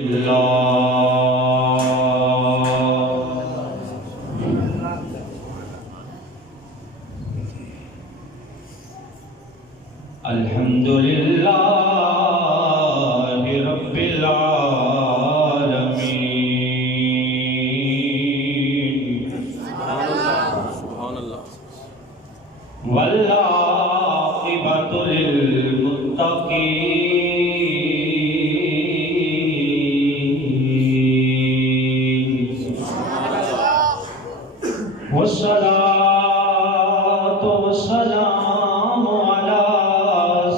الحمد للہ رب العالمین سبحان اللہ والعاقبۃ للمتقین والصلاة والسلام على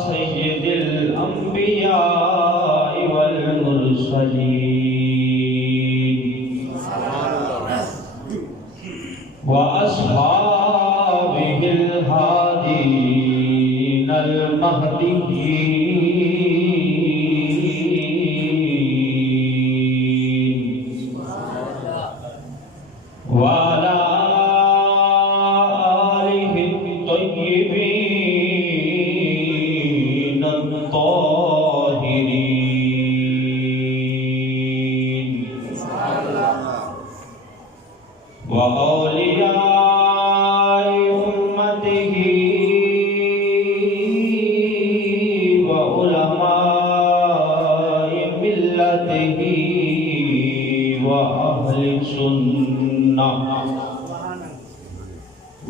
سید الانبیاء والمرسلین وأصحابه الهادين المهديين وعلى آله الطيبين الطاهرين وأولياء أمته وعلماء ملته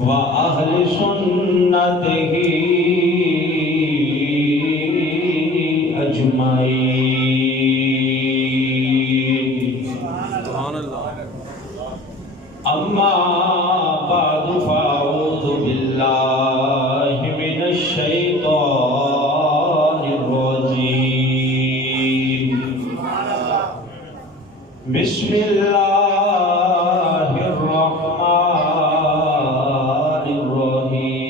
وأهل سنته أجمعين. سبحان اللہ أما بعد فأعوذ بالله من الشيطان الرجيم. بسم الله الرحمن الرحيم.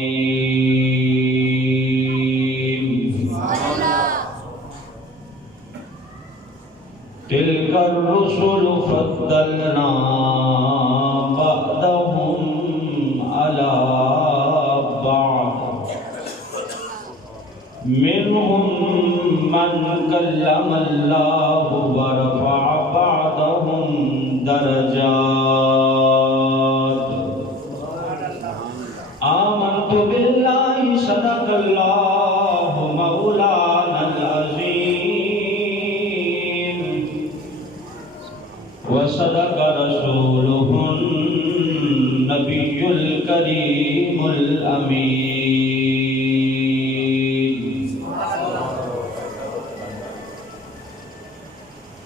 تلك الرسل فضلنا بعضهم على بعض منهم من كلم الله ورفع بعضهم درجات. آمنت بالله صدق الله مولانا العظيم وصدق رسوله النبي الكريم الأمين.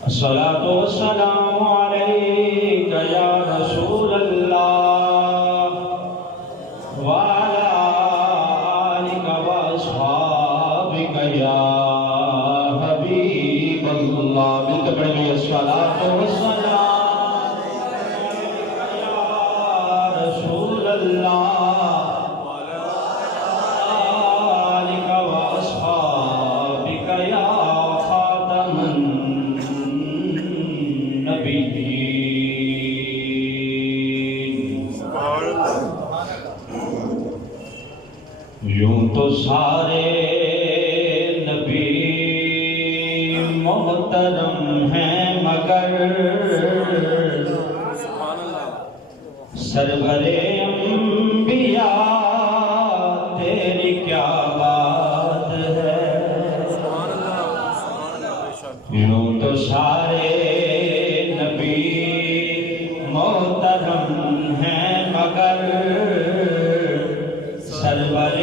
الصلاة والسلام عليك يا رسول الله وعلى آلك وأصحابك يا حبيب الله. بالتبعية الصلاة والسلام عليك يا رسول الله وعلى آلك وأصحابك يا خاتم النبيين. یوں تو سارے نبی محترم ہیں مگر سبحان اللہ سرور انبیاء تیری کیا بات ہے. سبحان اللہ بے شک یوں تو سارے نبی محترم ہیں مگر سرور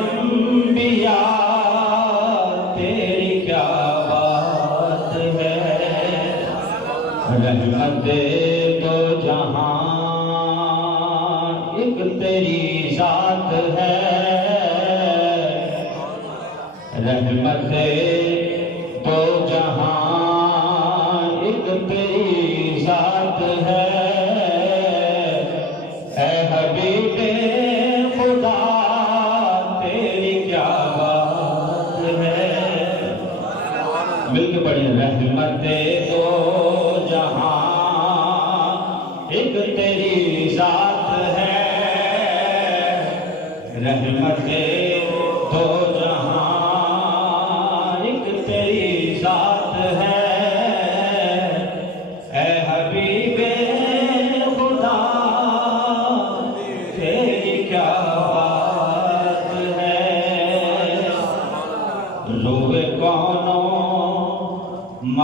انبیاء تیری کیا بات ہے. رحمت دو جہاں ایک تیری ذات ہے. رحمت دو جہاں ایک تیری ذات ہے. اے حبیب خدا تیری کیا بات ہے. مل کے پڑھیں. رحمت دو جہاں ایک تیری ذات ہے. رحمت دو جہاں ایک تیری ذات ہے.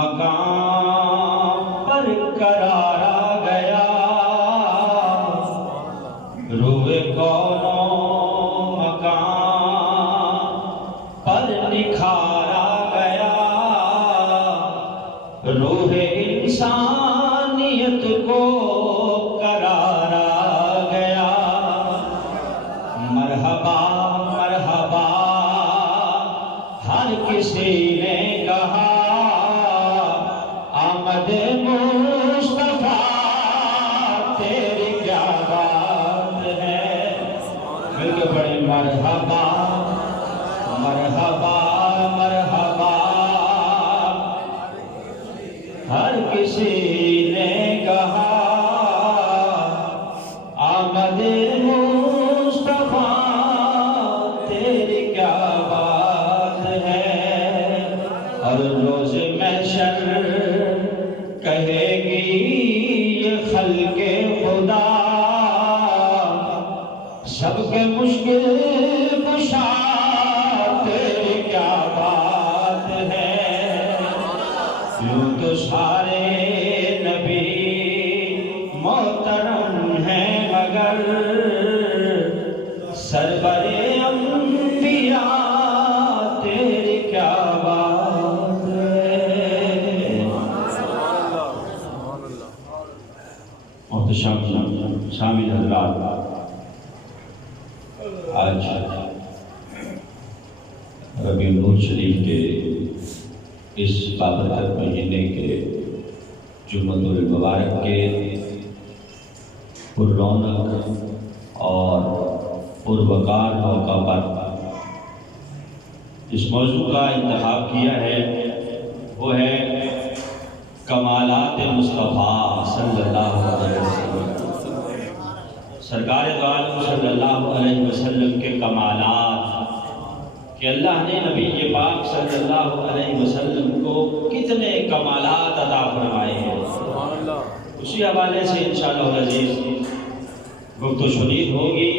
مقام پر قرار آ گیا، روح کونوں مقام پر نکھار آ گیا، روح انسانیت کو قرار آ گیا۔ مرحبا مرحبا ہر کسی نے کہا، آمد مصطفیٰ تیری کیا بات ہے، مل کے پڑھیں مرحبا مرحبا مرحبا، ہر کسی نے کہا، آمد مصطفیٰ تیری کیا بات ہے۔ اور روز محشر کہے گی یہ خلق خدا، سب کے مشکل کشا تیری کیا بات ہے۔ یوں تو سارے نبی محترم ہیں، مگر سرور انبیاء تیری کیا بات ہے۔ محتشم شامل حضرات، آج ربیع الاول شریف کے اس بابرکت مہینے کے جمعۃ المبارک کے پر رونق اور پروقار موقع پر اس موضوع کا انتخاب کیا ہے، وہ ہے کمالات مصطفیٰ صلی اللہ علیہ وسلم، سرکار دو عالم صلی اللہ علیہ وسلم کے کمالات، کہ اللہ نے نبی پاک صلی اللہ علیہ وسلم کو کتنے کمالات عطا فرمائے ہیں۔ اسی حوالے سے انشاءاللہ العزیز گفت و شنید ہوگی۔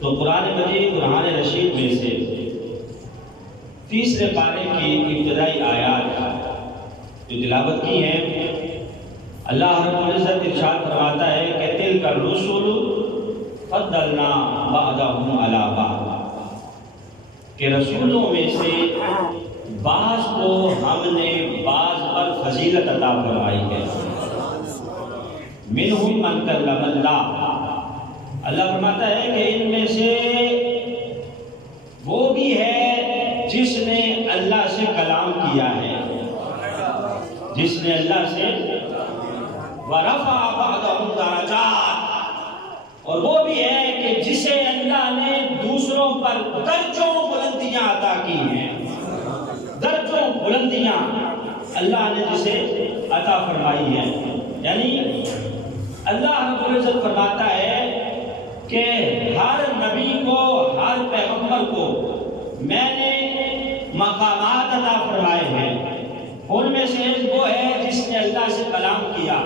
تو قرآن مجید برہان رشید میں سے تیسرے پارے کی ابتدائی آیات جو تلاوت کی ہیں، اللہ رب العزت ارشاد فرماتا ہے کہ تلک الرسل فضلنا بعضهم علی بعض، کہ رسولوں میں سے بعض کو ہم نے بعض پر فضیلت عطا فرمائی ہے۔ منہم من کلم اللہ، اللہ فرماتا ہے کہ ان میں سے وہ بھی ہے جس نے اللہ سے کلام کیا ہے، جس نے اللہ سے وَرَفَعَ بَعْضَهُمْ دَرَجَاتٍ، اور وہ بھی ہے کہ جسے اللہ نے دوسروں پر درجوں بلندیاں عطا کی ہیں، درجوں بلندیاں اللہ نے جسے عطا فرمائی ہیں۔ یعنی اللہ رب العزت فرماتا ہے کہ ہر نبی کو، ہر پیغمبر کو میں نے مقامات عطا فرمائے ہیں، ان میں سے وہ ہے جس نے اللہ سے کلام کیا۔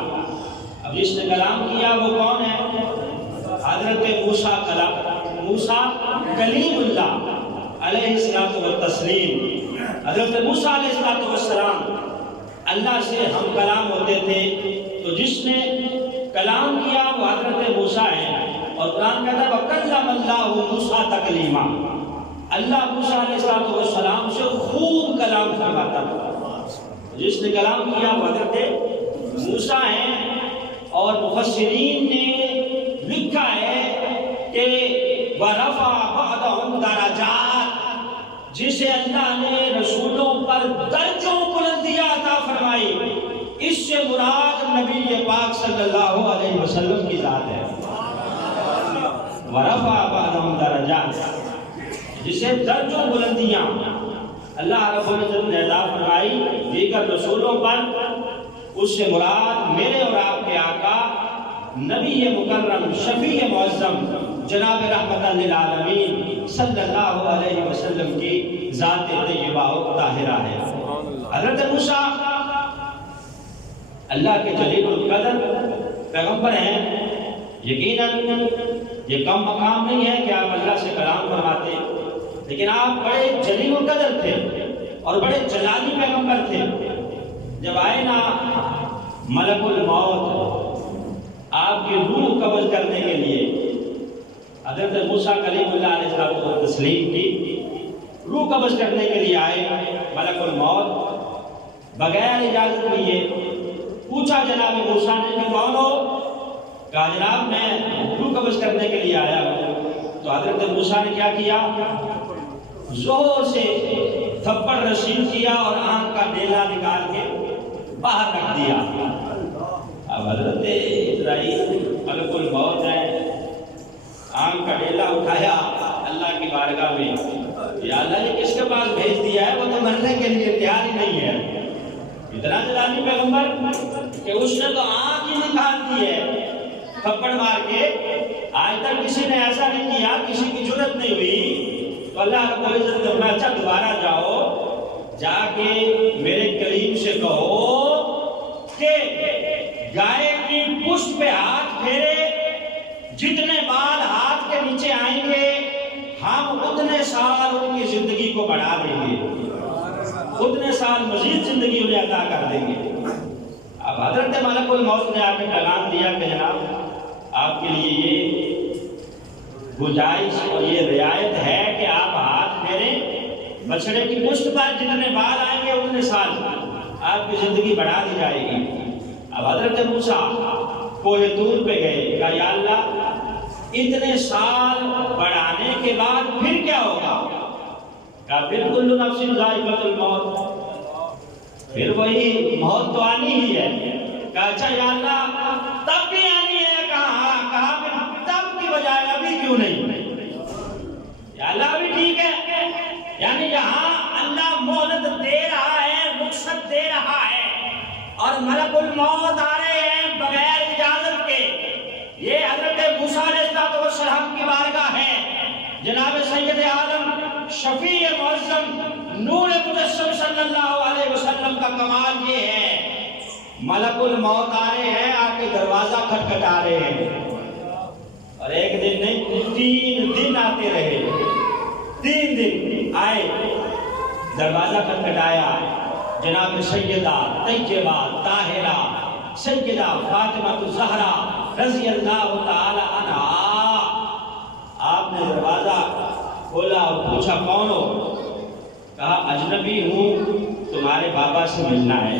اب جس نے کلام کیا وہ کون ہے؟ حضرت موسیٰ کلیم اللہ علیہ السلام۔ حضرت موسیٰ علیہ السلام اللہ سے ہم کلام ہوتے تھے، تو جس نے کلام کیا وہ حضرت موسیٰ ہیں، اور قرآن کہتا ہے وَكَلَّمَ اللَّهُ مُوسَىٰ تَكْلِيمًا، اللہ موسیٰ علیہ السلام سے خوب کلام فرماتا تھا۔ جس نے کلام کیا وہ حضرت موسیٰ ہیں، اور مفسرین نے لکھا ہے کہ وَرَفَعَ بَعْضَهُمْ دَرَجَاتٍ، جسے اللہ نے رسولوں پر درجوں بلندیاں عطا فرمائی، اس سے مراد نبی پاک صلی اللہ علیہ وسلم کی ذات ہے۔ وَرَفَعَ بَعْضَهُمْ دَرَجَاتٍ، جسے درجوں بلندیاں اللہ رب العزت نے عطا فرمائی دیگر رسولوں پر، اس سے مراد میرے اور آپ کے آقا نبی مکرم شفیع معظم جناب رحمت للعالمین صلی اللہ علیہ وسلم کی ذات طیبہ و طاہرہ ہے۔ حضرت موسیٰ اللہ کے جلیل القدر پیغمبر ہیں، یقیناً یہ کم مقام نہیں ہے کہ آپ اللہ سے کلام فرماتے، لیکن آپ بڑے جلیل القدر تھے اور بڑے جلالی پیغمبر تھے۔ جب آئے نا ملک الموت آپ کی روح قبض کرنے کے لیے، حضرت موسیٰ کلیم اللہ علیہ السلام کو تسلیم کی، روح قبض کرنے کے لیے آئے ملک الموت، بغیر اجازت لیے پوچھا جناب موسیٰ نے کہ کون ہو؟ کہا جناب میں روح قبض کرنے کے لیے آیا ہوں۔ تو حضرت موسیٰ نے کیا کیا؟ زور سے تھپڑ رسید کیا اور آنکھ کا ڈیلا نکال کے باہر رکھ دیا۔ اب حضرت اسرائیل ملک الموت ہے، آنکھ کا ڈیلا اٹھایا اللہ کی بارگاہ میں، یا اللہ یہ کس کے پاس بھیج دیا ہے؟ وہ تو مرنے کے لیے تیار ہی نہیں ہے۔ اتنا جلالی پیغمبر کہ اس نے تو آنکھ ہی نکال دی ہے تھپڑ مار کے۔ آج تک کسی نے ایسا نہیں کیا، کسی کی جرت نہیں ہوئی۔ تو اللہ رب العزت نے فرمایا اچھا دوبارہ جاؤ، جا کے میرے کریم سے کہو کہ گائے کی پشت پہ ہاتھ پھیرے، جتنے بال ہاتھ کے نیچے آئیں گے ہم اتنے سال ان کی زندگی کو بڑھا دیں گے، اتنے سال مزید زندگی انہیں عطا کر دیں گے۔ اب حضرت ملک الموت نے آ کے پیغام دیا کہ جناب آپ کے لیے یہ گنجائش اور یہ رعایت ہے کہ آپ ہاتھ پھیریں، بچڑے کی پشت پر جتنے بال آئیں گے اتنے سال آپ کی زندگی بڑھا دی جائے گی۔ اب حضرت موسیٰ کوہ طور پہ گئے، کہا یا اللہ اتنے سال بڑھانے کے بعد پھر کیا ہوگا؟ کہا پھر کل نفس ذائقۃ الموت، پھر وہی موت تو آنی ہی ہے۔ کہا اچھا یا اللہ تب بھی آنی ہے؟ کہا پھر تب کی بجائے ابھی کیوں نہیں؟ یا اللہ ابھی ٹھیک ہے، یعنی یہاں اللہ مہلت دے رہا ہے، رخصت دے رہا ہے، اور ملک الموت آ رہے ہیں بغیر اجازت کے۔ یہ حضرت موسیٰ علیہ السلام کی بارگاہ ہے، جناب سید عالم شفیع معظم نور مجسم صلی اللہ علیہ وسلم کا کمال یہ ہے، ملک الموت آ رہے ہیں، آ کے دروازہ کھٹکھٹا رہے ہیں، اور ایک دن نہیں 3 دن آتے رہے، 3 دن آئے، دروازہ کھٹکھٹایا، جناب سیدہ طیبہ طاہرہ سیدہ فاطمہ الزہرا رضی اللہ تعالی عنہا، آپ نے دروازہ کھولا اور پوچھا کون ہو؟ کہا اجنبی ہوں، تمہارے بابا سے ملنا ہے۔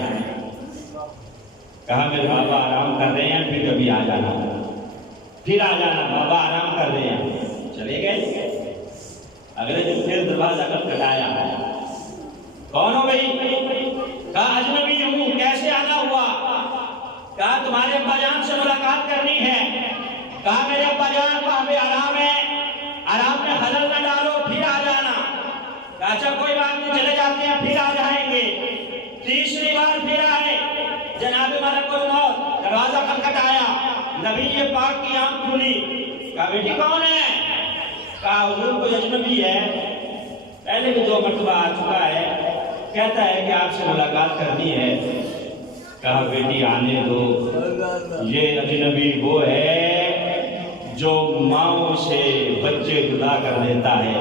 کہا میرے بابا آرام کر رہے ہیں، پھر کبھی آ جانا، پھر آ جانا، بابا آرام کر رہے ہیں۔ چلے گئے، اگلے دن پھر دروازہ کھٹکھٹایا، کون ہو بھائی؟ کہا اجنبی ہوں، کیسے آنا ہوا؟ کہا تمہارے ابا جان سے ملاقات کرنی ہے۔ کہا میرے ابا جان وہاں پہ آرام ہے، آرام میں خلل نہ ڈالو، پھر آ جانا۔ کہا اچھا کوئی بات نہیں، چلے جاتے ہیں، پھر آ جائیں گے۔ تیسری بار پھر آئے، جناب ملک الموت، دروازہ کھٹکھٹایا، نبی پاک کی آنکھ کھلی۔ کہا بیٹی کون ہے؟ کہا حضور کوئی اجنبی ہے، پہلے بھی 2 مرتبہ آ چکا ہے، کہتا ہے کہ آپ سے ملاقات کرنی ہے۔ کہا بیٹی آنے دو، یہ اجنبی وہ ہے جو ماؤں سے بچے جدا کر دیتا ہے،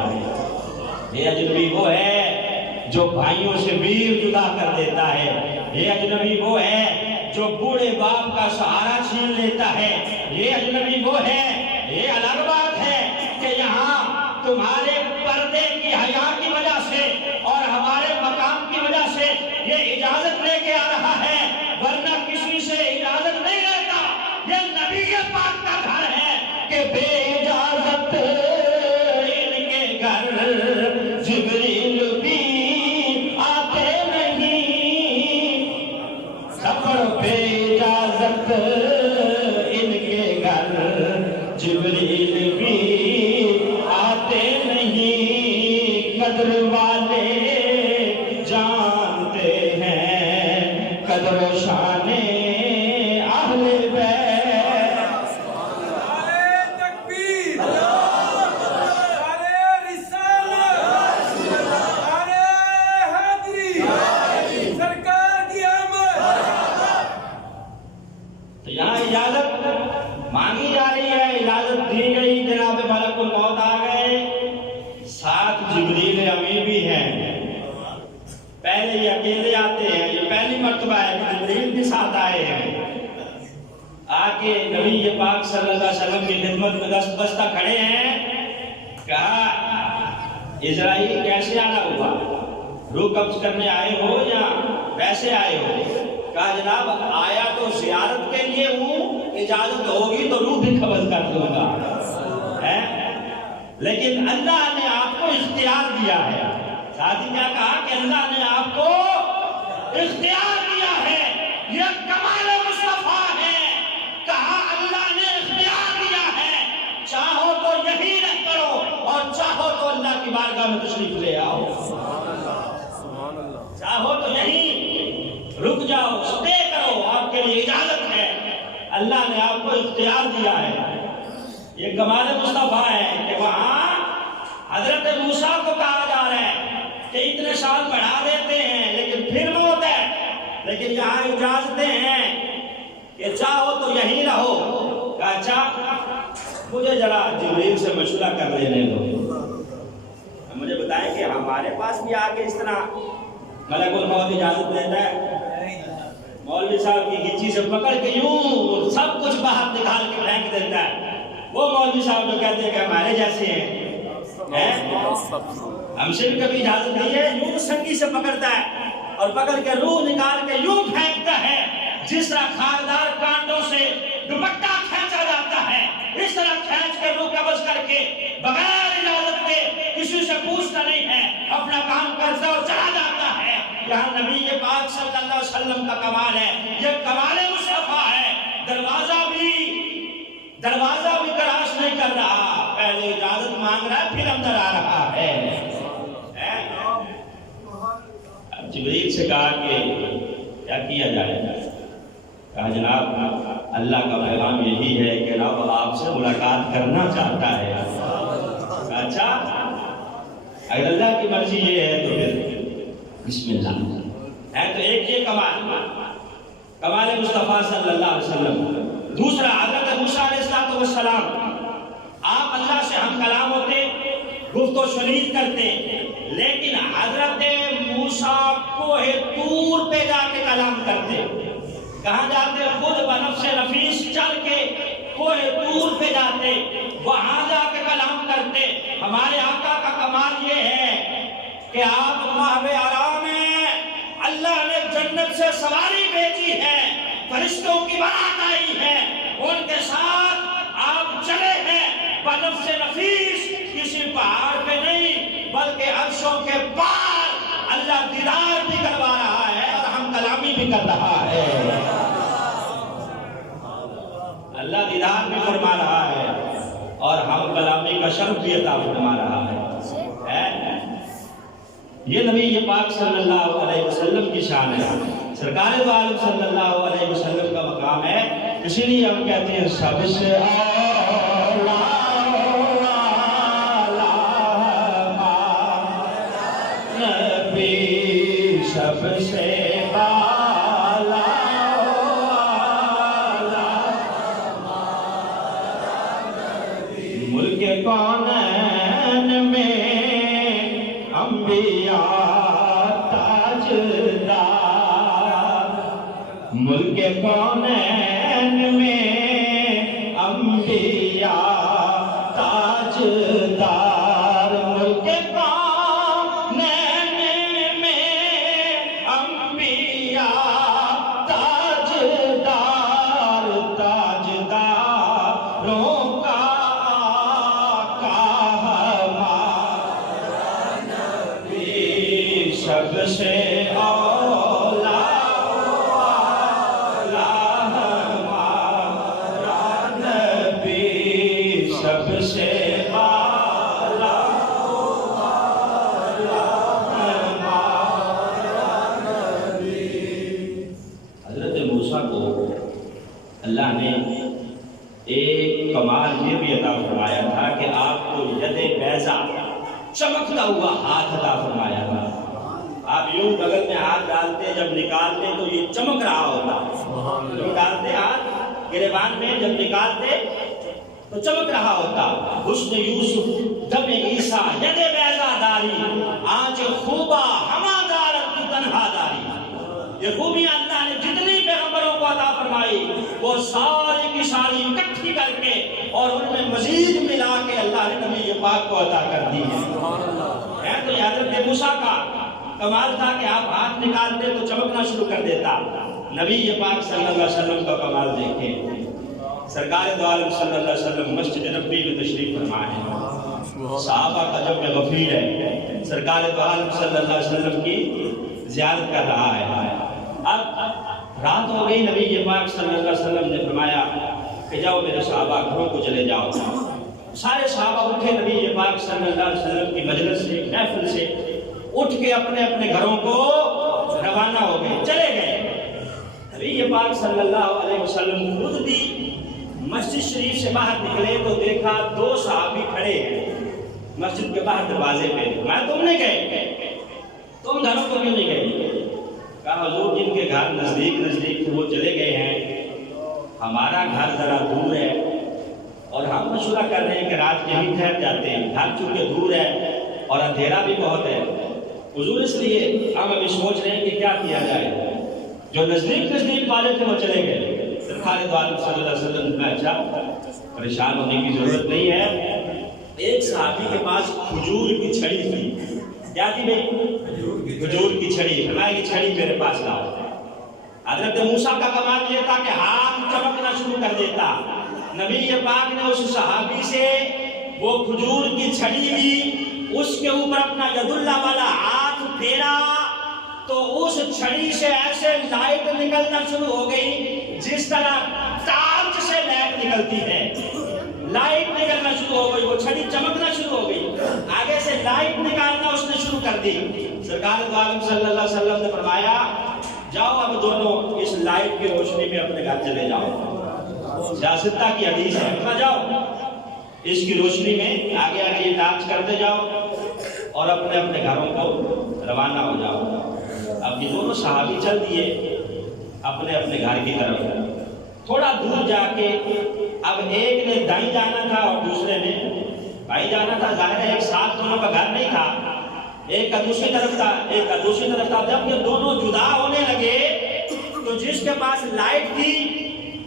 یہ اجنبی وہ ہے جو بھائیوں سے ویر جدا کر دیتا ہے، یہ اجنبی وہ ہے جو بوڑھے باپ کا سہارا چھین لیتا ہے، یہ اجنبی وہ ہے۔ یہ الگ بات ہے کہ یہاں تمہارے پردے کی حیا کی وجہ سے اور ہمارے مقام کی وجہ سے یہ اجازت لے کے آ رہا ہے، ورنہ کسی سے اجازت نہیں لیتا۔ یہ نبی پاک کا گھر ہے کہ بے اجازت ان کے گھر جبریل بھی آتے نہیں، سفر بے اجازت ان کے گھر جبریل بھی آتے نہیں، قدر والے جانتے ہیں قدر و شان اہل بیت۔ نعرہ تکبیر، نعرہ رسالت، نعرہ حیدری، سرکار کی آمد۔ تو یہاں اجازت مانگی جا رہی ہے، اجازت دی گئی، جناب ملک الموت آ گئے، ساتھ جبریل امین بھی ہیں۔ پہلے یہ اکیلے آتے ہیں، یہ پہلی مرتبہ ہے کہ جبریل بھی ساتھ آئے ہیں، آ کے نبی پاک صلی اللہ علیہ وسلم کی خدمت میں دست بستہ کھڑے ہیں۔ کہا اسرائیل کیسے آنا ہوا، روح قبض کرنے آئے ہو یا ویسے آئے ہو؟ کہا جناب آیا تو زیارت کے لیے ہوں، اجازت ہوگی تو روح بھی قبض کر دوں گا، لیکن اللہ نے آپ کو اختیار دیا ہے۔ ساتھی کیا کہا کہ اللہ نے آپ کو اختیار دیا ہے، یہ کمال مصطفیٰ ہے۔ کہا اللہ نے اختیار دیا ہے، چاہو تو یہی رہ کرو اور چاہو تو اللہ کی بارگاہ میں تشریف لے آؤ، چاہو تو یہی رک جاؤ، اسٹے کرو، آپ کے لیے اجازت ہے۔ اللہ نے آپ کو اختیار دیا ہے۔ یہ کمال مصطفیٰ ہے کہ وہاں حضرت موسیٰ کو کہا جا رہا ہے کہ اتنے سال بڑھا دیتے ہیں لیکن پھر موت ہے، لیکن یہاں اجازتیں ہیں کہ چاہو تو یہیں رہو۔ کہا اچھا مجھے ذرا جبریل سے مشورہ کر لینے دو، مجھے بتائیں کہ ہمارے پاس بھی آگے اس طرح ملک الموت اجازت دیتا ہے؟ مولوی صاحب کی گچی سے پکڑ کے یوں سب کچھ باہر نکال کے پھینک دیتا ہے، وہ مولوی صاحب جو کہتے ہیں کہ ہمارے جیسے ہیں، ہم سے بھی کبھی اجازت نہیں ہے، یوں سنگی سے پکڑتا ہے اور پکڑ کے روح نکال کے یوں پھینکتا ہے، جس طرح خاردار کانٹوں سے دوپٹہ کھینچا جاتا ہے، اس طرح کھینچ کے روح قبض کر کے بغیر اجازت کے، کسی سے پوچھتا نہیں ہے، اپنا کام کرتا اور چلا جاتا ہے۔ یہاں نبی پاک صلی اللہ علیہ وسلم کا کمال ہے، یہ کمال مصطفیٰ ہے۔ دروازہ بھی کراش نہیں کر رہا، پہلے اجازت مانگ رہا ہے پھر اندر آ رہا ہے۔ جبریل سے کہا کہ کیا کیا جائے؟ کہا جناب اللہ کا پیغام یہی ہے کہ رب آپ سے ملاقات کرنا چاہتا ہے۔ اچھا اگر اللہ کی مرضی یہ ہے تو پھر بسم اللہ ہے۔ تو ایک یہ کمال مصطفیٰ صلی اللہ علیہ وسلم۔ دوسرا حضرت موسیٰ علیہ السلام، آپ اللہ سے ہم کلام ہوتے، گفت و شنید کرتے، لیکن حضرت موسیٰ کوہ طور پہ جا کے کلام کرتے۔ کہاں جاتے؟ خود بنفس نفیس چل کے کوہ طور پہ جاتے، وہاں جا کے کلام کرتے۔ ہمارے آقا کا کمال یہ ہے کہ آپ ماہب آرام ہیں، اللہ نے جنت سے سواری بھیجی ہے، فرشتوں کی بارات آئی ہے، ان کے ساتھ آپ چلے ہیں بنفس نفیس، کسی پہاڑ پہ نہیں بلکہ عرشوں کے پار۔ اللہ دیدار بھی کروا رہا ہے اور ہم کلامی بھی کر رہا ہے، اللہ دیدار بھی فرما رہا ہے اور ہم کلامی کا شرف بھی عطا فرما رہا ہے۔ یہ نبی پاک صلی اللہ علیہ وسلم کی شان ہے، سرکار دو عالم صلی اللہ علیہ وسلم کا مقام ہے۔ اسی لیے ہم کہتے ہیں سب سے اعلیٰ نبی، سب سے ملک کونین میں انبیاء تاجدار، ملک کونین میں انبیاء تاجدار، ملک کونین میں انبیاء تاجدار، تاجداروں کا سب سے اولا ہمارا نبی، سب سے اولا ہمارا نبی۔ حضرت موسیٰ کو اللہ نے ایک کمال یہ بھی عطا فرمایا تھا کہ آپ کو ید بیضا، چمکتا ہوا ہاتھ عطا فرمایا تھا۔ آپ یوں بغل میں ہاتھ ڈالتے، جب نکالتے تو یہ چمک رہا ہوتا، یوں ڈالتے ہاتھ گریبان میں، جب نکالتے تو چمک رہا ہوتا۔ حسن یوسف دم عیسیٰ ید بیضا داری، آنچ خوبا ہما دارت کی تنہا داری۔ یہ خوبیاں اللہ نے اور ان میں مزید ملا کے اللہ نے نبی پاک کو عطا کر دی ہے تو یہ حضرت موسیٰ کا کمال تھا کہ آپ ہاتھ نکالتے تو چمکنا شروع کر دیتا. نبی پاک صلی اللہ علیہ وسلم کا کمال دیکھیں. سرکار دو عالم صلی اللہ علیہ وسلم مسجد نبوی میں تشریف فرما ہے. صحابہ کا جب میں غفیر ہے سرکار دو عالم صلی اللہ علیہ وسلم کی زیارت کر رہا ہے. اب رات ہو گئی. نبی پاک صلی اللہ علیہ وسلم نے فرمایا کہ جاؤ میرے صحابہ گھروں کو چلے جاؤ. سارے صحابہ اٹھے نبی پاک صلی اللہ علیہ وسلم کی مجلس سے محفل سے اٹھ کے اپنے اپنے گھروں کو روانہ ہو گئے چلے گئے. نبی پاک صلی اللہ علیہ وسلم خود بھی مسجد شریف سے باہر نکلے تو دیکھا 2 صحابی کھڑے ہیں مسجد کے باہر دروازے پہ. میں تم نے گئے تم گھروں کو کیوں نہیں گئے؟ کہا حضور جن کے گھر نزدیک تھے وہ چلے گئے ہیں. ہمارا گھر ذرا دور ہے اور ہم مشورہ کر رہے ہیں کہ رات یہیں ٹھہر جاتے ہیں. گھر چونکہ دور ہے اور اندھیرا بھی بہت ہے حضور اس لیے ہم ابھی سوچ رہے ہیں کہ کیا کیا جائے. جو نزدیک والے تھے وہ چلے گئے. سرکار دو عالم صلی اللہ علیہ وسلم میں اچھا پریشان ہونے کی ضرورت نہیں ہے. ایک صحابی کے پاس کھجور کی چھڑی تھی. کیا تھی بھائی؟ کھجور کی چھڑی. ہماری چھڑی میرے پاس لاؤ. حضرت موسیٰ کا کمال یہ تھا کہ ہاتھ چمکنا شروع کر دیتا. نبی پاک نے اس صحابی سے وہ کھجور کی چھڑی لی اس کے اوپر اپنا ید اللہ والا ہاتھ پھیرا تو اس چھڑی سے ایسے لائٹ نکلنا شروع ہو گئی جس طرح ٹارچ سے لائٹ نکلتی ہے. لائٹ نکلنا شروع ہو گئی. وہ چھڑی چمکنا شروع ہو گئی. آگے سے لائٹ نکالنا اس نے شروع کر دی. سرکار دو عالم صلی اللہ علیہ وسلم نے فرمایا جاؤ اب دونوں اس لائٹ کی روشنی میں اپنے گھر چلے جاؤ. سیاستہ کی حدیث ہے. کہا جاؤ اس کی روشنی میں آگے آگے یہ ٹارچ کرتے جاؤ اور اپنے اپنے گھروں کو روانہ ہو جاؤ. اب یہ دونوں صحابی چل دیے اپنے اپنے گھر کی طرف. تھوڑا دور جا کے اب ایک نے دائیں جانا تھا اور دوسرے نے بائیں جانا تھا. ظاہر ہے ایک ساتھ دونوں کا گھر نہیں تھا. ایک کا دوسری طرف تھا ایک کا دوسری طرف تھا. جب یہ دونوں جدا ہونے لگے تو جس کے پاس لائٹ تھی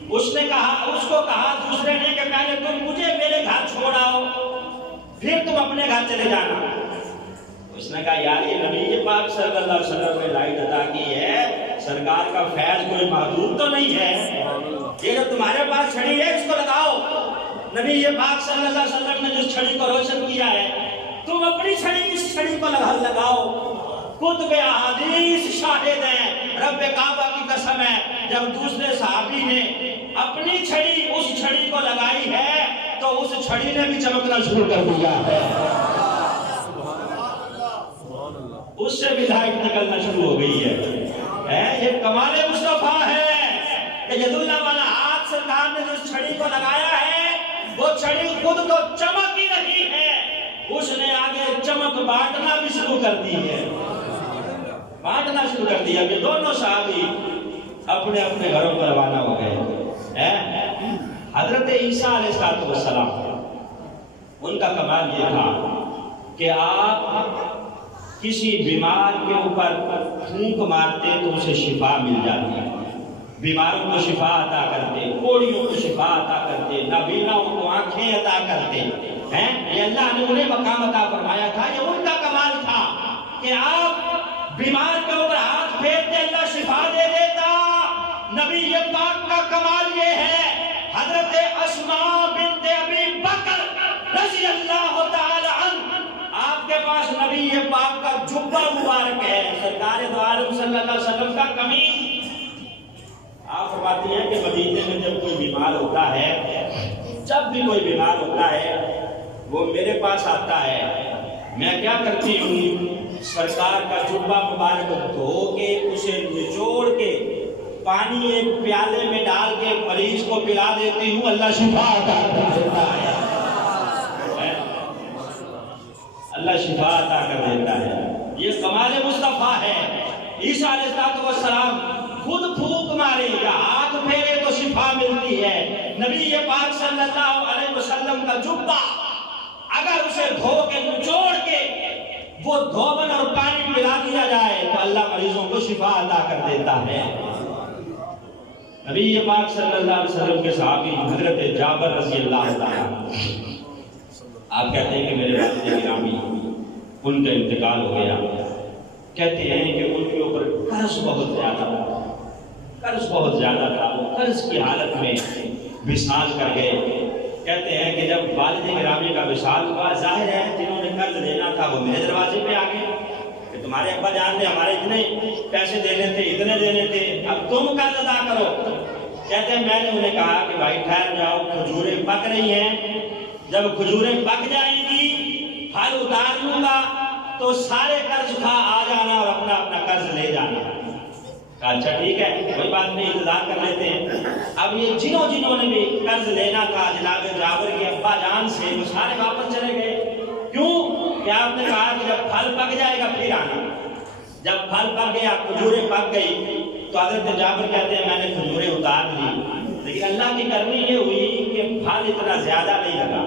اس کو کہا دوسرے نے کہ پہلے تم مجھے میرے گھر چھوڑ آؤ پھر تم اپنے گھر چلے جانا. اس نے کہا یار یہ نبی پاک صلی اللہ علیہ وسلم نے لائٹ عطا کی ہے. سرکار کا فیض کوئی محدود تو نہیں ہے. یہ جو تمہارے پاس چھڑی ہے اس کو لگاؤ. نبی پاک صلی اللہ علیہ وسلم نے جس چھڑی کو روشن کیا ہے تم اپنی چھڑی اس چھڑی کو لگاؤ. کتب احادیث شاہد ہیں. رب کعبہ کی قسم ہے جب دوسرے صحابی نے اپنی چھڑی اس چھڑی کو لگائی ہے تو اس چھڑی نے بھی چمکنا شروع کر دیا ہے. اس سے بھی لائٹ نکلنا شروع ہو گئی ہے. یہ کمال مصطفیٰ ہے کہ ید اللہ والا ہاتھ سرکار نے جس چھڑی کو لگایا ہے وہ چھڑی خود تو چمک ہی رہی ہے. اس نے آگے چمک بانٹنا بھی شروع کر دی ہے. بانٹنا شروع کر دیا کہ دونوں صحابی اپنے اپنے گھروں پر روانہ ہو گئے. حضرت عیسیٰ علیہ السلام ان کا کمال یہ تھا کہ آپ کسی بیمار کے اوپر پھونک مارتے تو اسے شفا مل جاتی. بیماروں کو شفا عطا کرتے, کوڑیوں کو شفا عطا کرتے, نابیناؤں کو آنکھیں عطا کرتے ہیں. یہ اللہ نے انہیں مقام عطا فرمایا تھا. یہ ان کا کمال تھا کہ آپ بیمار کے اوپر ہاتھ پھیرتے اللہ شفا دے دیتا. نبی پاک کا کمال یہ ہے. حضرت اسماء بنت ابی بکر رضی اللہ تعالی عنہ آپ کے پاس نبی پاک کا جبہ مبارک ہے. سرکار دو عالم صلی اللہ علیہ وسلم کا قمیص. آپ فرماتی ہیں کہ مدینے میں جب کوئی بیمار ہوتا ہے, جب بھی کوئی بیمار ہوتا ہے وہ میرے پاس آتا ہے, میں کیا کرتی ہوں سرکار کا جبہ مبارک دھو کے اسے نچوڑ کے پانی ایک پیالے میں ڈال کے مریض کو پلا دیتی ہوں. اللہ شفا عطا کر دیتا ہے. اللہ شفا عطا کر دیتا ہے. یہ کمال مصطفیٰ ہے. عیسیٰ علیہ السلام خود پھونک مارے یا ہاتھ پھیرے تو شفا ملتی ہے. نبی پاک صلی اللہ علیہ وسلم کا جبہ اگر اسے دھو کے نچوڑ کے وہ دھوبن اور پانی پلا دیا جائے تو اللہ مریضوں کو شفا عطا کر دیتا ہے. نبی پاک صلی اللہ علیہ وسلم کے صحابی حضرت جابر رضی اللہ تعالیٰ آپ کہتے ہیں کہ میرے والد گرامی ان کا انتقال ہو گیا. کہتے ہیں کہ ان کے اوپر قرض بہت زیادہ تھا. وہ قرض کی حالت میں وصال کر گئے. کہتے ہیں کہ جب والد گرامی کا وصال ہوا، ظاہر ہے جنہوں نے قرض لینا تھا وہ میرے دروازے پہ آ گئے کہ تمہارے ابا جان نے ہمارے اتنے پیسے دینے تھے، اتنے دینے تھے، اب تم قرض ادا کرو. کہتے ہیں میں نے انہیں کہا کہ بھائی ٹھہر جاؤ، کھجوریں پک رہی ہیں، جب کھجوریں پک جائیں گی پھل اتار لوں گا تو سارے قرض کھا آ جانا اور اپنا اپنا قرض لے جانا. اچھا ٹھیک ہے، کوئی بات نہیں، انتظار کر لیتے ہیں. اب یہ جنہوں نے بھی قرض لینا تھا جناب جابر کے ابا جان سے، وہ سارے واپس چلے گئے. کیوں کہ آپ نے کہا کہ جب پھل پک جائے گا پھر آنا. جب پھل پک گیا، کھجوریں پک گئی، تو حضرت جابر کہتے ہیں میں نے کھجوریں اتار لی، لیکن اللہ کی کرنی یہ ہوئی کہ پھل اتنا زیادہ نہیں لگا.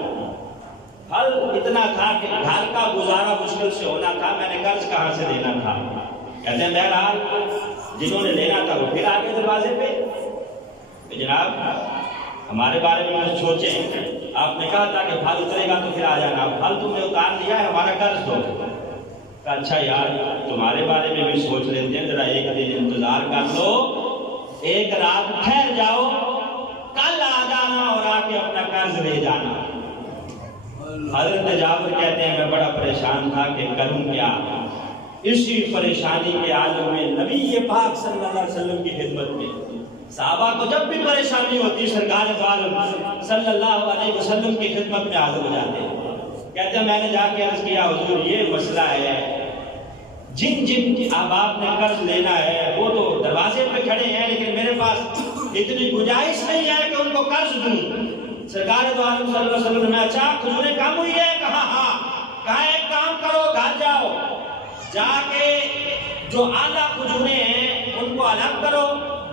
پھل اتنا تھا کہ گھر کا گزارا مشکل سے ہونا تھا، میں نے قرض کہاں سے دینا تھا. کہتے ہیں بہرحال جنہوں نے لینا تھا وہ پھر آگے دروازے پہ کہ جناب ہمارے بارے میں کچھ سوچیں، آپ نے کہا تھا کہ پھل اترے گا تو پھر آ جانا، پھل تم نے اتار لیا ہے، ہمارا قرض دو. اچھا یار تمہارے بارے میں بھی سوچ لیتے ہیں، ذرا ایک دن انتظار کر لو، ایک رات ٹھہر جاؤ، کل آ جانا اور آ کے اپنا قرض لے جانا. حضرت جابر کہتے ہیں میں بڑا پریشان تھا کہ کروں کیا. اسی پریشانی کے عالم میں نبی پاک صلی اللہ علیہ وسلم کی خدمت میں صحابہ کو جب بھی پریشانی ہوتی سرکار دو عالم صلی اللہ علیہ وسلم کی خدمت میں حاضر ہو جاتے ہیں. کہتے ہیں میں نے جا کے عرض کیا حضور یہ مسئلہ ہے، جن کی آپ نے قرض لینا ہے وہ تو دروازے پہ کھڑے ہیں، لیکن میرے پاس اتنی گنجائش نہیں ہے کہ ان کو قرض دوں. سرکار دو عالم صلی اللہ علیہ وسلم نے اچھا کھجوریں کم ہوئی ہے؟ کہا ہاں. کہا ایک کام کرو، گھر جاؤ، جا کے جو اعلیٰ کھجوریں ہیں ان کو الگ کرو،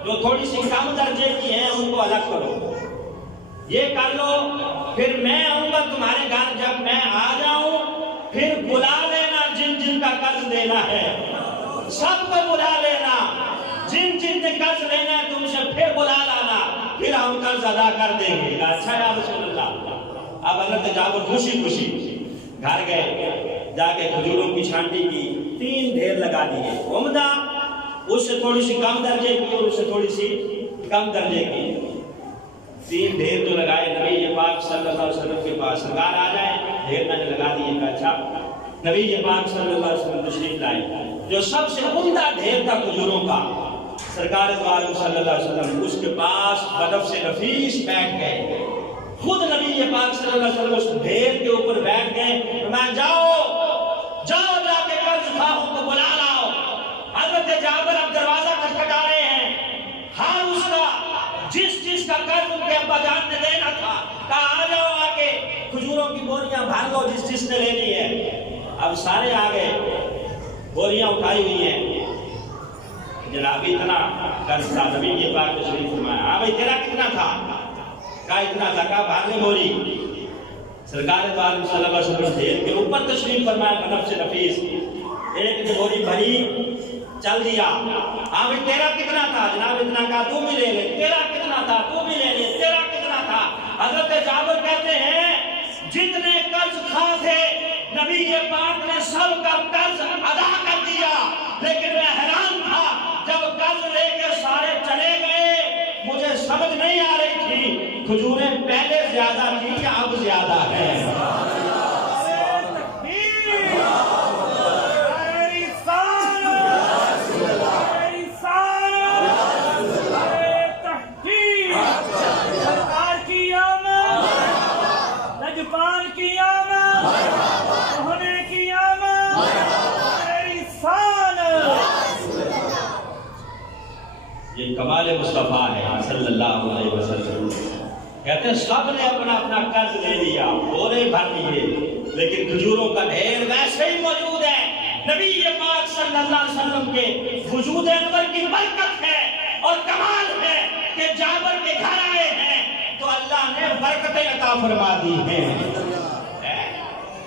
جو تھوڑی سی کم درجے کی ہیں ان کو الگ کرو. یہ کر لو، پھر میں آؤں گا تمہارے گھر، جب میں آ جاؤں پھر بلا لینا جن کا قرض دینا ہے، سب کو بلا لینا، جن نے قرض لینا ہے تم سے پھر بلا لانا، پھر ہم قرض ادا کر دیں گے. اچھا یا رسول اللہ. اب حضرت جابر خوشی گھر گئے، جا کے کھجوروں کی چھانٹی کی، 3 ڈھیر لگا دیے، عمدہ، اس سے تھوڑی سی کم درجے کی اور اس سے تھوڑی سی کم درجے کی. 3 ڈھیر جو لگائے نبی پاک صلی اللہ علیہ وسلم کے پاس، سرکار آ جائیں، ڈھیر میں نے لگا دیے. اچھا نبی پاک صلی اللہ علیہ وسلم تشریف لائے، جو سب سے عمدہ ڈھیر تھا کھجوروں کا، سرکار دو عالم صلی اللہ علیہ وسلم اس کے پاس بنفس نفیس بیٹھ گئے. خود نبی پاک صلی اللہ علیہ وسلم اس ڈھیر کے اوپر بیٹھ گئے. میں جاؤ جا کے قرض خواہوں کو بلا لاؤ. حضرت جابر اب دروازہ کھٹکھٹا رہے ہیں، ہر اس کا جس کا قرض ان کے ابا جان نے دینا تھا، کہا آ جاؤ، آ کے کھجوروں کی بوریاں بھر لو جس نے لینی ہے. اب سارے آ گئے، بوریاں اٹھائی ہوئی ہیں. جناب اتنا قرض تھا، نبی پاک تشریف فرمایا. ہاں بھائی تیرا کتنا تھا؟ کہا اتنا تھا. کہا بھر لے بوری. سرکار دو عالم صلی اللہ علیہ وسلم ڈھیر کے اوپر تشریف فرمایا بنفس نفیس، ایک بوری بھری چل دیا. ہاں بھائی تیرا کتنا تھا؟ جناب اتنا. کہا تو بھی لے لے. تیرا کتنا تھا؟ تو بھی لے لے. تیرا کتنا تھا؟ حضرت جابر کہتے ہیں جتنے قرض کھا تھے نبی پاک نے سب کا قرض ادا کر دیا، لیکن میں حیران تھا جب قرض لے کے سارے چلے گئے مجھے سمجھ نہیں آ رہی تھی کھجوریں پہلے زیادہ تھی یا اب زیادہ ہے. یہ کمال مصطفیٰ ہے صلی اللہ علیہ وسلم. کہتے ہیں سب نے اپنا اپنا قرض لے لیا، بورے بھر لیے، لیکن کھجوروں کا ڈھیر ویسے ہی موجود ہے. نبی پاک صلی اللہ علیہ وسلم کے وجود انور کی برکت ہے اور کمال ہے کہ جابر کے گھر آئے ہیں تو اللہ نے برکتیں عطا فرما دی ہیں.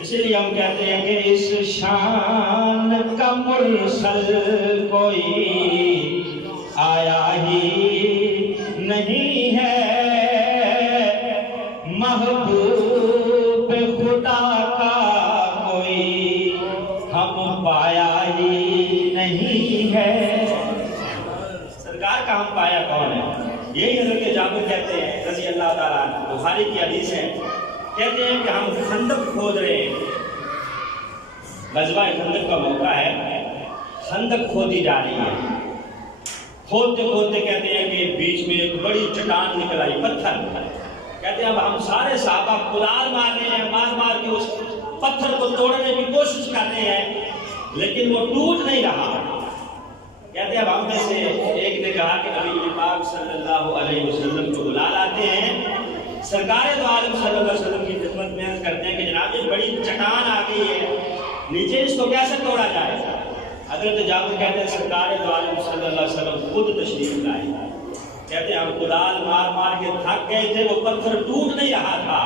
اسی لیے ہم کہتے ہیں کہ اس شان کا مرسل کوئی آیا ہی نہیں ہے محبوب خدا کا کوئی ہم پایا ہی نہیں ہے۔ سرکار کا ہم پایا کون ہے؟ یہی حضرت جابر کہتے ہیں رضی اللہ تعالیٰ عنہ، بخاری کی حدیث ہے، کہتے ہیں کہ ہم خندق کھود رہے ہیں، غزوہ خندق کا موقع ہے، خندق کھودی جا رہی ہے، کھودتے کھودتے کہتے ہیں کہ بیچ میں ایک بڑی چٹان نکل آئی، پتھر، کہتے ہیں اب ہم سارے صحابہ کلال مار رہے ہیں، مار مار کے اس پتھر کو توڑنے کی کوشش کر رہے ہیں، لیکن وہ ٹوٹ نہیں رہا۔ کہتے ہیں اب ہم میں سے ایک نے کہا کہ نبی پاک صلی اللہ علیہ وسلم کو بلا لاتے ہیں، سرکار دو عالم صلی اللہ علیہ وسلم کی خدمت میں عرض کرتے ہیں کہ جناب یہ بڑی چٹان آ گئی ہے، نیچے اس کو کیسے توڑا جائے؟ حضرت جابر کہتے ہیں سرکار دو عالم صلی اللہ علیہ وسلم خود تشریف لائے، کہتے ہیں ہم کدال مار مار کے تھک گئے تھے، وہ پتھر ٹوٹ نہیں رہا تھا،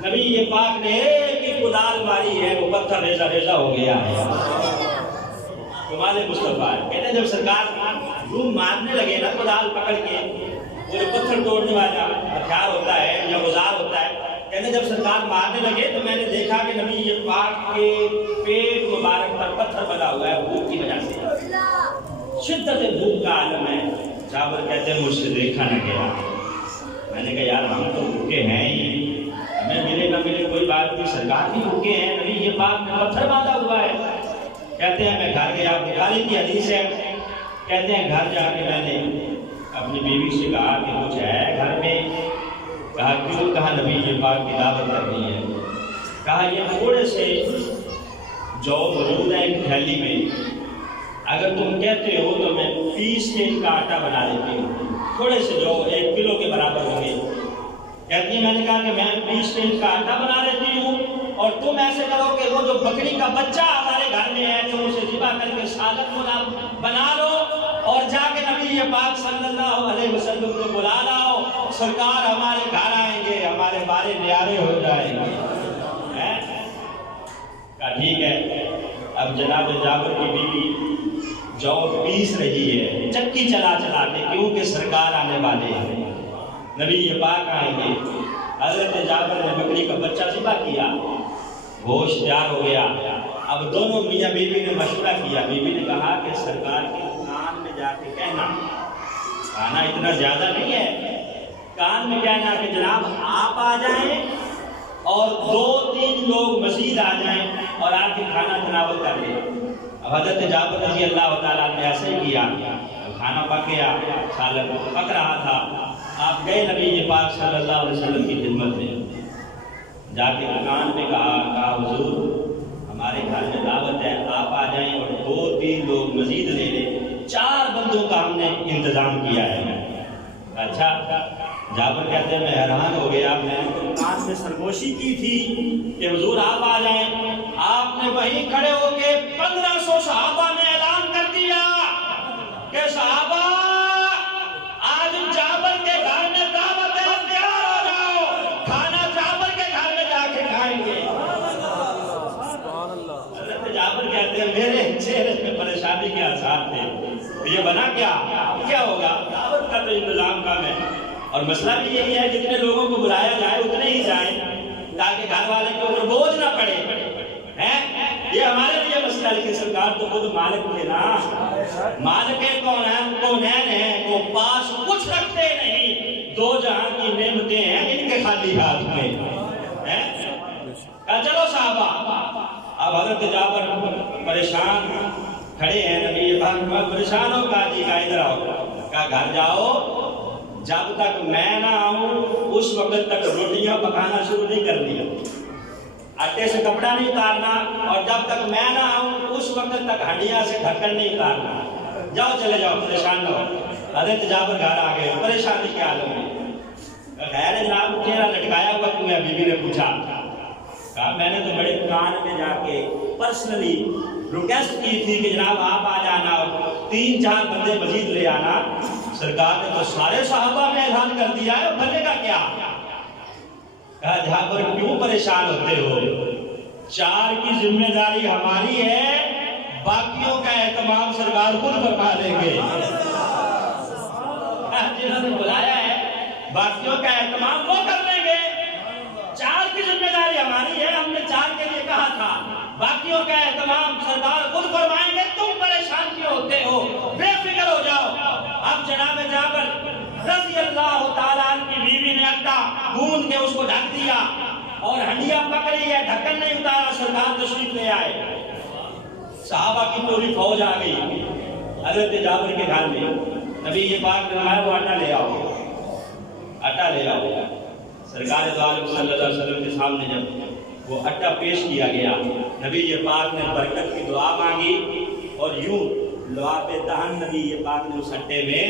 نبی یہ پاک نے ایک ہی کدال ماری ہے، وہ پتھر ریزہ ریزہ ہو گیا ہے۔ کمال مصطفیٰ ہے، کہتے ہیں جب سرکار روم مارنے لگے نا کدال پکڑ کے، وہ جو پتھر توڑنے والا ہتھیار ہوتا ہے یا اوزار ہوتا ہے، کہتے ہیں جب سرکار مارنے لگے تو میں نے دیکھا کہ نبی یہ پاک کے پیٹ مبارک پر پتھر بنا ہوا ہے بھوک کی وجہ سے، شدت بھوک کا عالم ہے۔ جابر کہتے ہیں مجھ سے دیکھا نہ گیا، میں نے کہا یار ہم تو بھوکے ہیں ہی، ہمیں ملے نہ ملے کوئی بات نہیں، سرکار بھی بھوکے ہیں، نبی یہ پاک میں پتھر باندھا ہوا ہے۔ کہتے ہیں میں گھر گیا، بخاری کی حدیث ہے، کہتے ہیں گھر جا کے میں نے اپنی بیوی سے کہا کہ کچھ ہے گھر میں؟ کہا کیوں؟ کہا نبی یہ پاک کی دعوت کرنی ہے۔ کہا یہ تھوڑے سے جو موجود ہے ایک تھیلی میں، اگر تم کہتے ہو تو میں 30 کے کا آٹا بنا دیتی ہوں، تھوڑے سے جو 1 کلو کے برابر ہوں گے۔ کہتی ہے میں نے کہا کہ میں 20 کے کا آٹا بنا دیتی ہوں، اور تم ایسے کرو کہ وہ جو بکری کا بچہ ہمارے گھر میں ہے تم اسے ذبح کر کے سالن بنا لو، اور جا کے نبی پاک صلی اللہ علیہ وسلم کو بلا لاؤ، سرکار ہمارے گھر آئیں گے، ہمارے بارے نیارے ہو جائیں گے۔ کہا ٹھیک ہے۔ اب جناب جابر کی بیوی جو پیس رہی ہے چکی چلا چلا کے، کیونکہ سرکار آنے والے ہیں، نبی پاک آئیں گے۔ حضرت جابر نے بکری کا بچہ ذبح کیا، گوشت تیار ہو گیا۔ اب دونوں میاں بیوی نے مشورہ کیا، بیوی نے کہا کہ سرکار کے کان میں جا کے کہنا، کھانا اتنا زیادہ نہیں ہے، کان میں کہنا کہ جناب آپ آ جائیں اور 2-3 لوگ مزید آ جائیں اور آپ کے کھانا تناول کر لیں۔ اب حضرت جابر رضی اللہ تعالیٰ نے ایسے ہی کیا، کھانا پک گیا، سالن پک رہا تھا۔ آپ گئے نبی پاک صلی اللہ علیہ وسلم کی خدمت میں، جا کے دکان میں کہا حضور ہمارے گھر میں دعوت ہے، آپ آ جائیں اور 2-3 لوگ مزید لے لیں، 4 بندوں کا ہم نے انتظام کیا ہے۔ اچھا، جابر کہتے ہیں میں حیران ہو گیا، میں نے تو دکان میں سرگوشی کی تھی کہ حضور آپ آ جائیں، آپ نے وہیں کھڑے ہو کے 1500 صحابہ میں اعلان کر دیا کہ صحابہ آج جابر کے گھر میں دعوت ہے، تیار ہو جاؤ، کھانا جابر کے گھر میں جا کے کھائیں گے۔ حضرت جابر کہتے ہیں میرے چہرے میں پریشانی کے آثار تھے، یہ بنا کیا ہوگا؟ دعوت کا تو انتظام کام ہے، اور مسئلہ بھی یہی ہے جتنے لوگوں کو بلایا جائے اتنے ہی جائیں تاکہ گھر والے کے اوپر بوجھ نہ پڑے، یہ ہمارے لیے مسئلہ ہے۔ لیکن سرکار تو خود مالک تھے نا، مالک کونین ہیں، وہ پاس کچھ رکھتے نہیں، 2 جہاں کی نعمتیں ہیں ان کے خالی ہاتھ میں۔ چلو صحابہ، اب حضرت جابر پریشان کھڑے ہیں، نبی پاک پریشان ہو، کہا جی ادھر آؤ، کہا گھر جاؤ، جب تک میں نہ آؤں اس وقت تک روٹیاں پکانا شروع نہیں کر دیا، آٹے سے کپڑا نہیں اتارنا، اور جب تک میں نہ آؤں اس وقت تک ہڈیاں سے ڈھکن نہیں اتارنا، جاؤ چلے جاؤ، پریشان نہ ہو۔ حضرت جابر گھر آ گئے پریشانی کے عالم میں، خیر جناب چہرہ لٹکایا ہوا کیوں ہے؟ بیوی نے پوچھا، کہا میں نے تو بڑے دکان میں جا کے پرسنلی ریکویسٹ کی تھی کہ جناب آپ آ جانا اور 3-4 بندے مزید لے آنا، سرکار نے تو سارے صحابہ میں اعلان کر دیا ہے، بنے گا کیا؟ کہا جابر کیوں پریشان ہوتے ہو، 4 کی ذمہ داری ہماری ہے، باقیوں کا اہتمام سرکار خود فرما دیں گے۔ جنہوں نے بلایا ہے گوندھ کے اس کو ڈھک دیا اور ہنڈیا پکڑی ہے، ڈھکن نہیں اتارا، سرکار تشریف لے آئے، صحابہ کی پوری فوج آ گئی حضرت جابر کے گھر میں، نبی یہ پاک نے فرمایا وہ آٹا لے آؤ، آٹا لے آؤ۔ سرکار دو عالم صلی اللہ علیہ وسلم کے سامنے جب وہ آٹا پیش کیا گیا، نبی یہ پاک نے برکت کی دعا مانگی اور یوں لعاب دہن نبی یہ پاک نے اس آٹے میں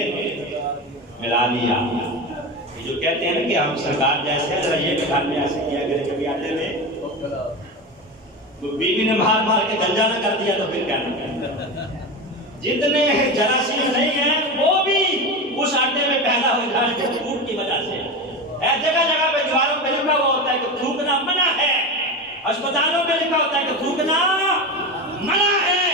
ملا لیا۔ جو کہتے ہیں نا کہ ہم سرکار جیسے ذرا یہ بھی گھر میں ایسے کیا کرے کبھی آٹے میں، بیوی نے مار مار کے گنجا نہ کر دیا تو پھر کہنا جتنے جراثیم نہیں ہیں وہ بھی اس آٹے میں پیدا ہو جائیں گے تھوک کی وجہ سے۔ جگہ جگہ پہ دیواروں پہ لکھا ہوا ہوتا ہے کہ تھوکنا منع ہے، اسپتالوں پہ لکھا ہوتا ہے کہ تھوکنا منع ہے۔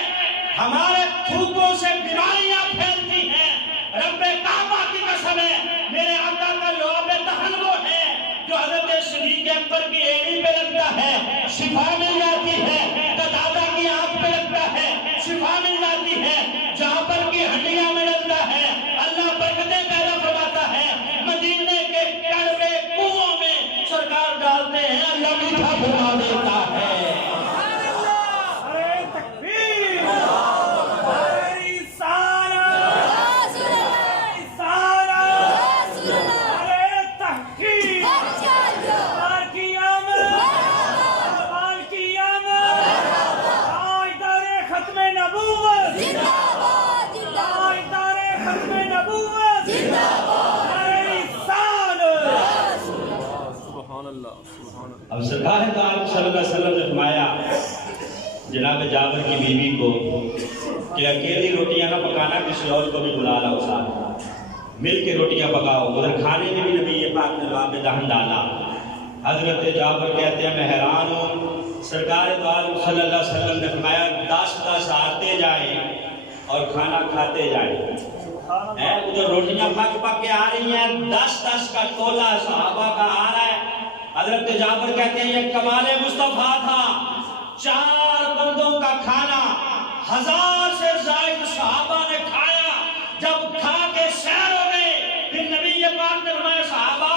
ہمارے تھوکوں سے بیماریاں پھیلتی ہیں۔ رب کعبہ کی قسم ہے، میرے آقا کا لعاب دہن وہ ہے جو حضرت صدیق اکبر کی ایڑی پہ لگتا ہے، شفا مل جاتی ہے، قتادہ کی آنکھ پہ لگتا ہے، شفا مل جاتی ہے، جعفر کی ہڈیاں میں لگتا ہے، اللہ برکتیں پیدا فرماتا ہے، مدینے کے کڑوے کنووں میں سرکار ڈالتے ہیں، اللہ میٹھا فرما دیتا ہے۔ اب سرکار دو عالم صلی اللہ علیہ وسلم نے فرمایا جناب جابر کی بیوی کو کہ اکیلی روٹیاں نہ پکانا، کسی اور کو بھی بلا لاؤ، ساتھ مل کے روٹیاں پکاؤ۔ ادھر کھانے میں بھی نبی یہ پاک نے لعاب دہن ڈالا۔ حضرت جابر کہتے ہیں میں حیران ہوں، سرکار دو عالم صلی اللہ علیہ وسلم نے فرمایا 10 آتے جائیں اور کھانا کھاتے جائیں۔ ادھر روٹیاں پک پک کے آ رہی ہیں، 10 کا ٹولہ صحابہ کا آ رہا ہے۔ حضرت جابر کہتے ہیں یہ کمال مصطفیٰ تھا، 4 بندوں کا کھانا 1000 سے زائد صحابہ نے کھایا۔ جب کھا کے سیر ہو گئے پھر نبی یہ پاک نے فرمایا صحابہ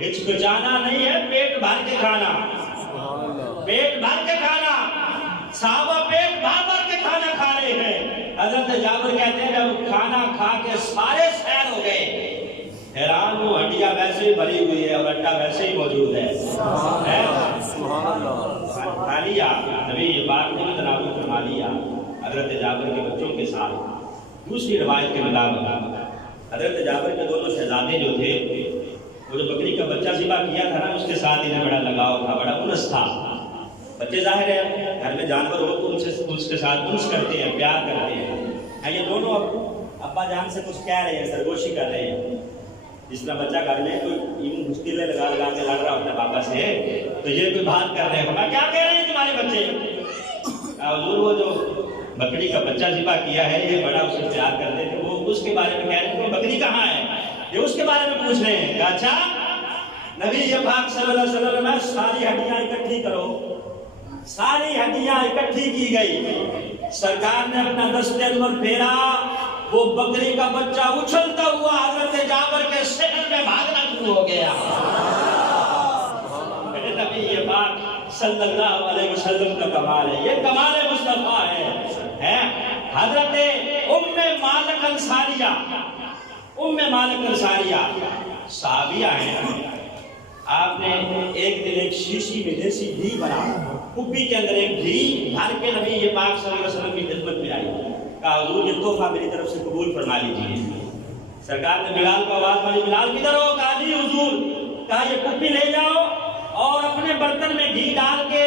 ہچکچانا نہیں ہے، پیٹ بھر کے کھانا، پیٹ بھر کے کھانا۔ صحابہ پیٹ بھر کے کھانا کھا رہے ہیں۔ حضرت جابر کہتے ہیں جب کھانا کھا کے سارے سیر ہو گئے، حیران ہوں، ہڈیاں ویسے ہی بھری ہوئی ہے اور آٹا ویسے ہی موجود ہے۔ کھا لیا، نبی یہ بات نے بھی تناول فرما لیا حضرت جابر کے بچوں کے ساتھ۔ دوسری روایت کے مطابق حضرت جابر کے دونوں شہزادے جو تھے، وہ جو بکری کا بچہ ذبح کیا تھا نا، اس کے ساتھ انہیں بڑا لگاؤ تھا، بڑا انس تھا۔ بچے ظاہر ہے گھر میں جانور ہو تو ان کے ساتھ انس کرتے ہیں، پیار کرتے ہیں۔ یہ دونوں ابا جان سے کچھ کہہ رہے ہیں، سرگوشی کر رہے ہیں۔ جس طرح بچہ گھر میں کوئی مشکلیں لگا کے لڑ رہا ہوتا ہے پاپا سے، تو یہ کوئی بات کر رہے ہیں، کیا کہہ رہے ہیں تمہارے بچے؟ حضور وہ جو بکری کا بچہ ذبح کیا ہے یہ بڑا اسے پیار کرتے تھے، وہ اس کے بارے میں کہہ رہے ہیں کہ بکری کہاں ہے، یہ اس کے بارے میں پوچھ رہے ہیں۔ کہا اچھا نبی یہ پاک صلی اللہ علیہ وسلم نے ساری ہڈیاں اکٹھی کرو۔ ساری ہڈیاں اکٹھی کی گئی، سرکار نے اپنا دست انور پھیرا، وہ بکری کا بچہ اچھلتا ہوا حضرت جابر کے صحن میں بھاگنا شروع ہو گیا۔ نبی یہ بات صلی اللہ علیہ وسلم کا کمال ہے، یہ کمال مصطفیٰ ہے۔ حضرت ام مالک انصاریہ، ام مالک انصاریہ صحابیہ ہیں۔ آپ نے ایک دن ایک شیشی میں دیسی گھی بنا، کپی کے اندر ایک گھی بھر کے نبی یہ پاک صلی اللہ علیہ وسلم کی خدمت میں آئی۔ کہا حضور یہ تحفہ میری طرف سے قبول فرما لیجیے۔ سرکار نے بلال کو آواز ماری، بلال کدھر ہو؟ کہا جی حضور۔ کہا یہ کپی لے جاؤ اور اپنے برتن میں گھی ڈال کے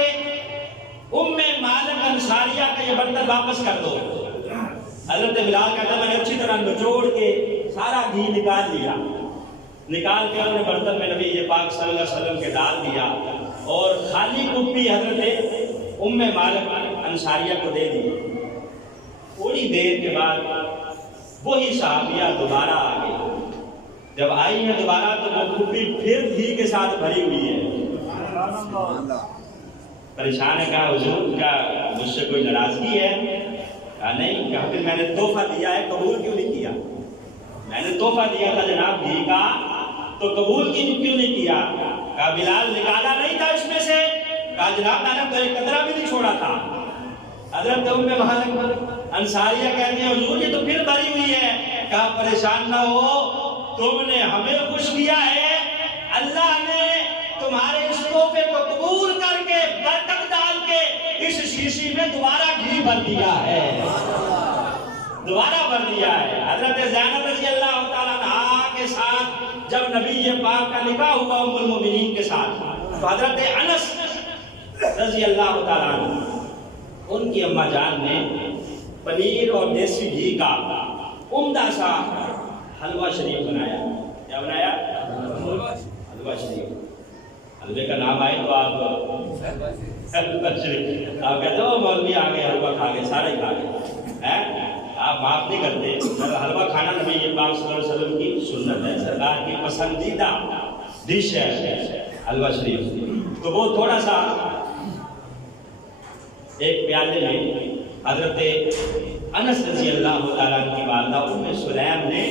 ام مالک انصاریہ کا یہ برتن واپس کر دو۔ حضرت بلال کہتا میں نے اچھی طرح نچوڑ کے سارا گھی نکال لیا، نکال کے انہوں نے برتن میں نبی یہ پاک صلی اللہ علیہ وسلم کے ڈال دیا اور خالی کپی حضرت ام مالک انصاریہ کو دے دی۔ تھوڑی دیر کے بعد وہی صحابیہ دوبارہ آ گئی۔ جب آئی ہیں دوبارہ تو وہ کپی پھر گھی کے ساتھ بھری ہوئی ہے۔ پریشان ہے، کہا حضور کیا مجھ سے کوئی ناراضگی ہے؟ کہا نہیں۔ کہا پھر میں نے تحفہ دیا ہے، قبول کیوں نہیں کیا؟ میں نے تحفہ دیا تھا جناب گھی کا، تو قبول کیوں نہیں کیا؟ کہا بلال نکالا نہیں تھا اس میں سے؟ کہا جناب میں نے تو ایک قطرہ بھی نہیں چھوڑا تھا۔ حضرت ام مالک انصاریہ کہتے ہیں حضور یہ تو پھر بری ہوئی ہے۔ کہا پریشان نہ ہو، تم نے ہمیں خوش کیا ہے، اللہ نے تمہارے اس تحفے کو قبول کر کے برکت ڈال کے اس شیشی میں دوبارہ گھی بھر دیا ہے، دوبارہ بھر دیا ہے۔ حضرت زینب رضی اللہ تعالیٰ عنہا کے ساتھ جب نبی پاک کا نکاح ہوا ام المؤمنین کے ساتھ، تو حضرت انس رضی اللہ تعالیٰ عنہ ان کی اماں جان نے پنیر اور دیسی گھی کا عمدہ سا حلوہ شریف بنایا۔ کیا بنایا؟ حلوہ شریف۔ حلوے کا نام آئے تو آپ حلوہ شریف آپ کہتے ہو مولوی آ گئے حلوہ کھا گئے، سارے کھا گئے، آپ معاف نہیں کرتے۔ حلوہ کھانا نبی پاک صلی اللہ علیہ وسلم کی سنت ہے، سرکار کی پسندیدہ ڈش ہے حلوہ شریف۔ تو وہ تھوڑا سا ایک پیالے میں حضرت انس رضی اللہ تعالیٰ عنہ کی والدہ ام سلیم نے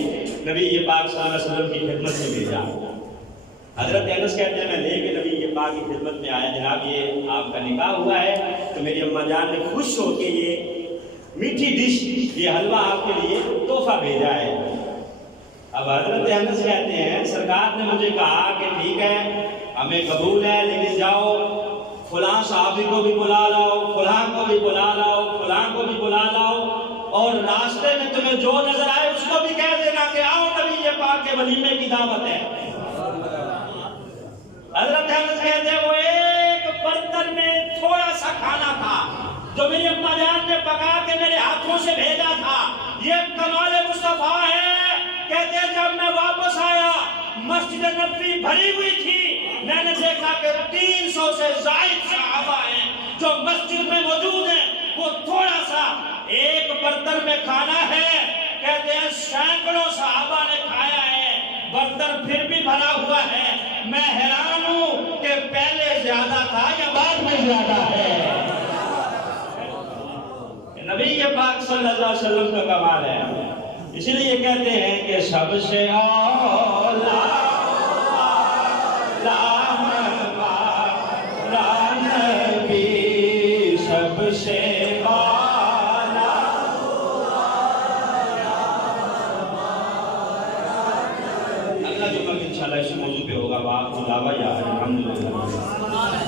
نبی پاک صلی اللہ علیہ وسلم کی خدمت میں بھیجا۔ حضرت انس کہتے ہیں میں لے کے نبی پاک کی خدمت میں آیا، جناب یہ آپ کا نکاح ہوا ہے، تو میری اماں جان نے خوش ہو کے یہ میٹھی ڈش، یہ حلوہ آپ کے لیے تحفہ بھیجا ہے۔ اب حضرت انس کہتے ہیں سرکار نے مجھے کہا کہ ٹھیک ہے ہمیں قبول ہے، لیکن جاؤ فلاں صحابی کو بھی بلا لاؤ، فلاں کو بھی بلا لاؤ، فلاں کو بھی بلا لاؤ، اور راستے میں تمہیں جو نظر آئے اس کو بھی کہہ دینا کہ آؤ نبی پاک کے ولیمے کی دعوت ہے۔ حضرت انس کہتے ہیں وہ ایک برتن میں تھوڑا سا کھانا تھا جو میری اماں جان نے پکا کے میرے ہاتھوں سے بھیجا تھا، یہ کمال مصطفیٰ ہے۔ کہتے ہیں جب میں واپس آیا مسجد نبوی بھری ہوئی تھی، میں نے دیکھا کہ 300 سے زائد صحابہ ہیں جو مسجد میں موجود ہیں، وہ تھوڑا سا ایک برتن میں کھانا ہے، کہتے ہیں سینکڑوں صحابہ نے کھایا ہے، برتن پھر بھی بھرا ہوا ہے، میں حیران ہوں کہ پہلے زیادہ تھا یا بعد میں زیادہ ہے۔ نبی پاک صلی اللہ علیہ وسلم کا کمال ہے، اسی لیے کہتے ہیں کہ سب سے اولا نبی سب سے والا اللہ جو انشاءاللہ اسی موضوع پہ ہوگا، باپ کو دعویٰ یا الحمدللہ۔